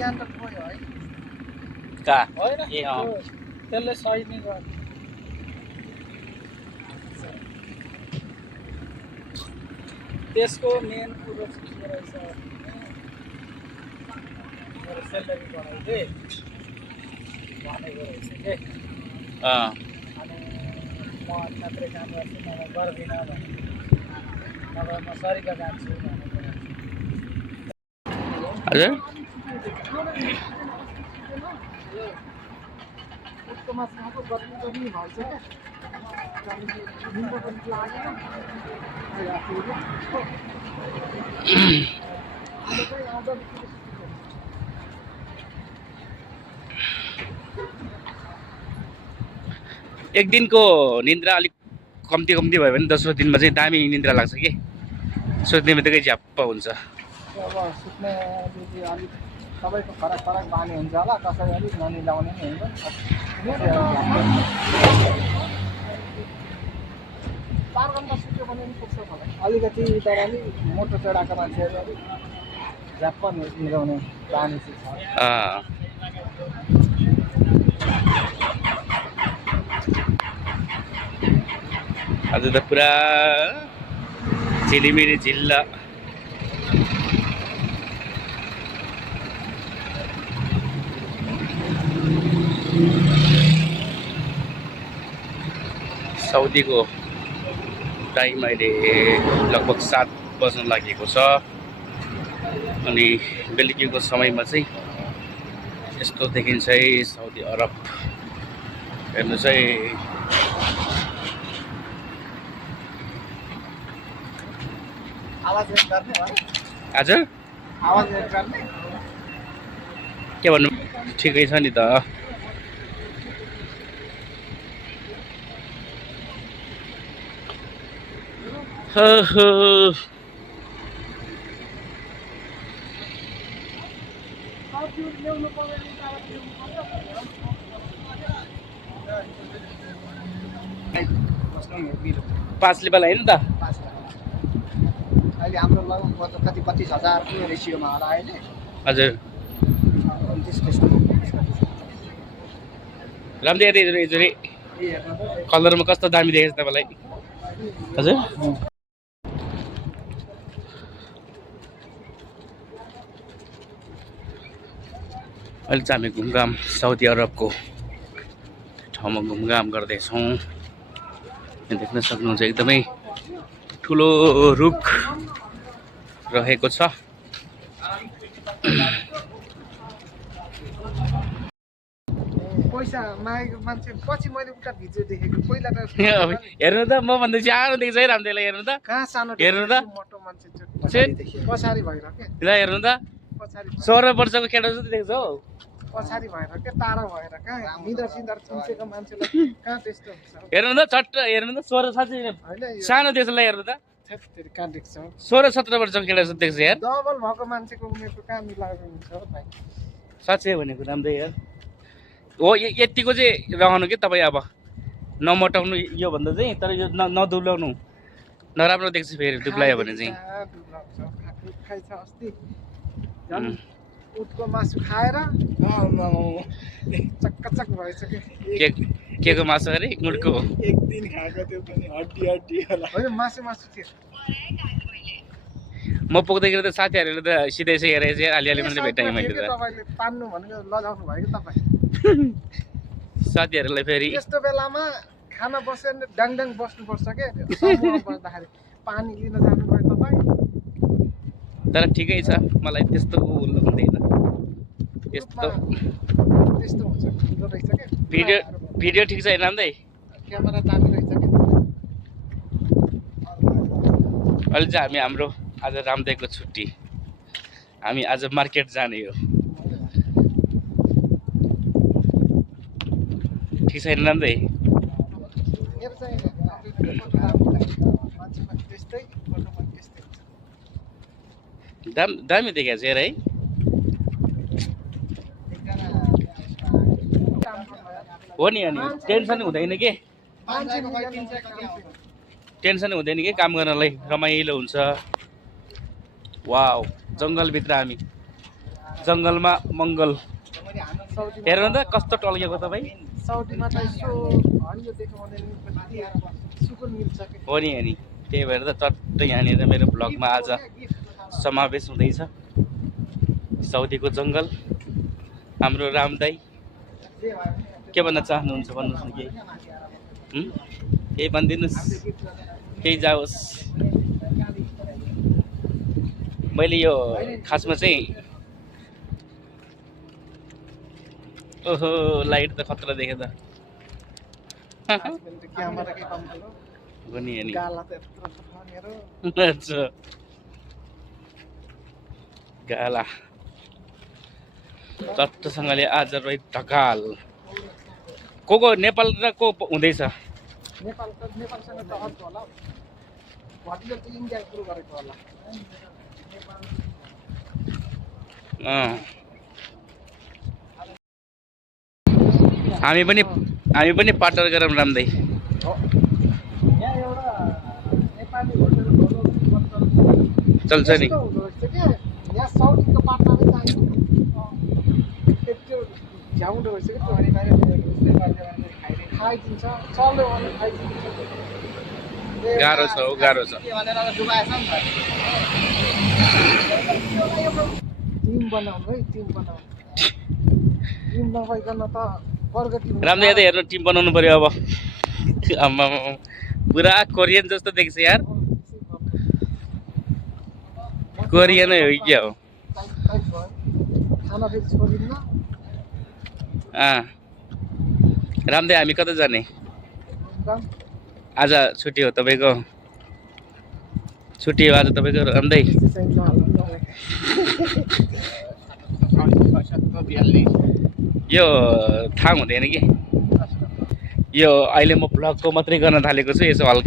यहाँ त गयो है कहाँ होइन ए अँ त्यसले सही नै गर्छ त्यसको मेन कुरो चाहिँ के रहेछ मेरो सेलरी बढाइदिए भनेको रहेछ के अँ अनि म मात्रै काम गर्छु म गर्दिनँ भने नभए म सरिका जान्छु भनेको हजुर उसको मासुको गति पनि भन्छ क्या निन्द्रा पनि लागेन एक दिनको निन्द्रा अलिक कम्ती भयो भने दोस्रो दिनमा चाहिँ दामी निन्द्रा लाग्छ कि सोच्ने बित्तिकै झ्याप्प हुन्छ अब सुत्ने अलिक सबैको फरक फरक बानी हुन्छ होला कसै अलिक नमिलाउने नि हुन्छ चार घन्टा सुत्यो भने पनि पुग्छ मलाई अलिकति तर अलिक मोटो चढाएको मान्छेहरू अलिक झ्याप्प मिलाउने बानी चाहिँ छ आज त पुरा झिलिमिली झिल्ला साउदीको टाइम अहिले लगभग 7 बज्न लागेको छ अनि बेलुकीको समयमा चाहिँ यस्तो देखिन्छ है साउदी अरब हेर्नु चाहिँ आवाज एड गर्ने हो आज आवाज एड गर्ने के भन्नु ठिकै छ नि त पाँचले बेला होइन त अहिले हाम्रो लगभग कति 25,000 रेसियोमा होला अहिले हजुर 29 राम्रै हेर्दै कलरमा कस्तो दामी देखेछ तपाईँलाई हजुर अहिले चाहिँ हामी घुमघाम साउदी अरबको ठाउँमा घुमघाम गर्दैछौँ देख्न सक्नुहुन्छ एकदमै ठुलो रुख रहेको छ पैसा मागेको मान्छे पछि मैले उता भिडियो देखेको पहिला त हेर्नु त म भन्दै सानो देख्छ है रामदेवलाई हेर्नु त कहाँ सानो हेर्नु त मोटो मान्छे पछाडि भएर के ल हेर्नु त पछाडि 16 वर्षको केटा जस्तो देख्छ हौ पछाडि भएर के टाढा भएर कहाँ निन्द्रा सिन्द्रा चिन्सेको मान्छेलाई कहाँ त्यस्तो हुन्छ हेर्नु त चट्ट हेर्नु त 16 साँच्चै होइन सानो देख्छलाई हेर्नु त कहाँ देख्छ 16-17 वर्षको केटा जस्तो देख्छ यार डबल भएको मान्छेको उमेरको कहाँ मिलाएको हुन्छ हो भाइ साँच्चै भनेको राम्रै यार हो यतिको चाहिँ रहनु के तपाईँ अब नमटाउनु यो भन्दा चाहिँ तर यो नदुब्लाउनु नराम्रो देख्छ फेरि दुब्लायो भने चाहिँ खाइछ अस्ति उठको मासु खाएर चक्कचक भएछ के को मासु अरे गुडको एक दिन खाएको त्यो पनि हड्डी होला होइन मासु थियो म पुग्दाखेरि त साथीहरूले त सिधै हेरेछ अलिअलि मात्रै भेटाएँ मैले त तपाईँले तान्नु भनेको लजाउनु भयो कि तपाईँ साथीहरूलाई फेरि यस्तो बेलामा खाना बसेर डाङडाङ बस्नुपर्छ के समूहमा बस्दाखेरि पानी लिन जानुभयो तपाईँ तर ठिकै छ मलाई त्यस्तो हुँदैन त्यस्तो हुन्छ ठुलो रहेछ के भिडियो ठिक छ राम्रै क्यामेरा दामी रहेछ के अहिले चाहिँ हामी हाम्रो आज रामदेवको छुट्टी हामी आज मार्केट जाने हो ठिक छैन राम्रै दामी देखाएको छ यार है हो नि अनि टेन्सन हुँदैन के टेन्सन हुँदैन के काम गर्नलाई रमाइलो हुन्छ वाउ जङ्गलभित्र हामी जङ्गलमा मङ्गल साउथीमा हेर्नु त कस्तो टल्केको तपाईँ साउथीमा त यसो हरियो देख्यो भने सुकुन मिल्छ कि हो नि त्यही भएर त चट्ट यहाँनिर मेरो भ्लगमा आज समावेश हुँदैछ साउथीको जङ्गल हाम्रो राम दाई के भन्न चाहनुहुन्छ भन्नुहोस् न केही केही भनिदिनुहोस् केही जाओस् मैले यो खासमा चाहिँ ओहो लाइट त खतरा देखेँ त क्यामेरा के काम गर्नु हो नि गाला त यत्रो छ मेरो अच्छा गाला चट्टसँगले आज रही ढकाल को नेपाल र को हुँदैछ नेपालसँग त अर्को होला भटिले चाहिँ इन्डिया सुरु गरेको होला हामी पनि पार्टनर गरौँ राम्दै यहाँ एउटा नेपाली होटल चल्छ नि हुँदो रहेछ क्या यहाँ साउथीको पार्टनरै चाहियो त्यो झ्याउँदो रहेछ कि त्यो अनि खाइदिन्छ चल्यो भने खाइदिन्छ गाह्रो छ हो गाह्रो छ के भनेर डुबाएछ नि त टिम बनाउनु है टिम नभइकन त प्रगति राम्रै यता हेर्नु टिम बनाउनु पर्यो अब आम्मा पुरा कोरियन जस्तो देख्छ यार कोरियनै हो कि क्या हो खाना फेरि छोडिन्न राम्दै हामी कता जाने आज छुट्टी हो तपाईँको छुट्टी हो आज तपाईँको राम्दै यो थाहा हुँदैन कि यो अहिले म भ्लगको मात्रै गर्न थालेको छु यसो हल्का